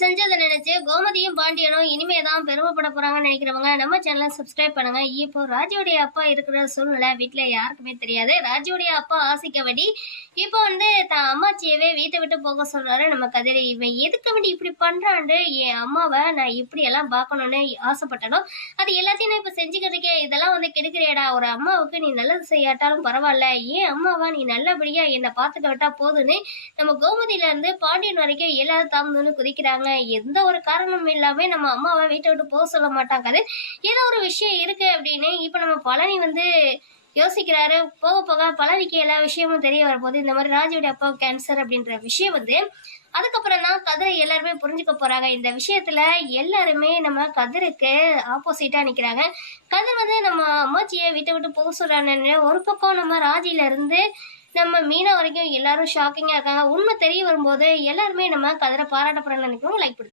செஞ்சதை நினைச்சு கோமதியும் பாண்டியனும் இனிமேதான் பெருமைப்பட போறாங்கன்னு நினைக்கிறவங்க நம்ம சேனலை சப்ஸ்கிரைப் பண்ணுங்க. இப்போ ராஜுடைய அப்பா இருக்கிற சூழ்நிலை வீட்டுல யாருக்குமே தெரியாது. ராஜுடைய அப்பா ஆசைக்கபடி இப்போ தான் அம்மாச்சியவே வீட்டை விட்டு போக சொல்றாரு நம்ம கதிரை. இவன் எதுக்கு வேண்டி இப்படி பண்றான்னு என் அம்மாவை நான் இப்படி எல்லாம் பார்க்கணும்னு ஆசைப்பட்டனோ அது எல்லாத்தையும் நான் இப்ப செஞ்சுக்கிறதுக்கே இதெல்லாம் கெடுக்கிறியடா. ஒரு அம்மாவுக்கு நீ நல்லது செய்யாட்டாலும் பரவாயில்ல, ஏன் அம்மாவா நீ நல்லபடியா என்னை பார்த்துக்க விட்டா போதுன்னு நம்ம கோமதியில இருந்து பாண்டியன் வரைக்கும் எல்லாரும் தாமதுன்னு குதிக்கிறாங்க. எந்த ஒரு காரணமும் இல்லாம நம்ம அம்மாவை வீட்டை விட்டு போக சொல்ல மாட்டாங்க. அது ஏதோ ஒரு விஷயம் இருக்கு அப்படின்னு இப்ப நம்ம பழனி யோசிக்கிறாரு. போக போக பழனிக்கு எல்லா விஷயமும் தெரிய வரப்போது. இந்த மாதிரி ராஜுடைய அப்பா கேன்சர் அப்படின்ற விஷயம் அதுக்கப்புறம் தான் கதிரை எல்லாருமே புரிஞ்சுக்க போறாங்க. இந்த விஷயத்துல எல்லாருமே நம்ம கதிருக்கு ஆப்போசிட்டா நிக்கிறாங்க. கதிர் நம்ம அம்மாச்சியை வீட்டை விட்டு போக சொல்றான்னு ஒரு பக்கம் நம்ம ராஜில இருந்து நம்ம மீனா வரைக்கும் எல்லாரும் ஷாக்கிங்கா இருக்காங்க. உண்மை தெரிய வரும்போது எல்லாருமே நம்ம கதிரை பாராட்ட போறோம்னு நினைக்கிறோம். லைக்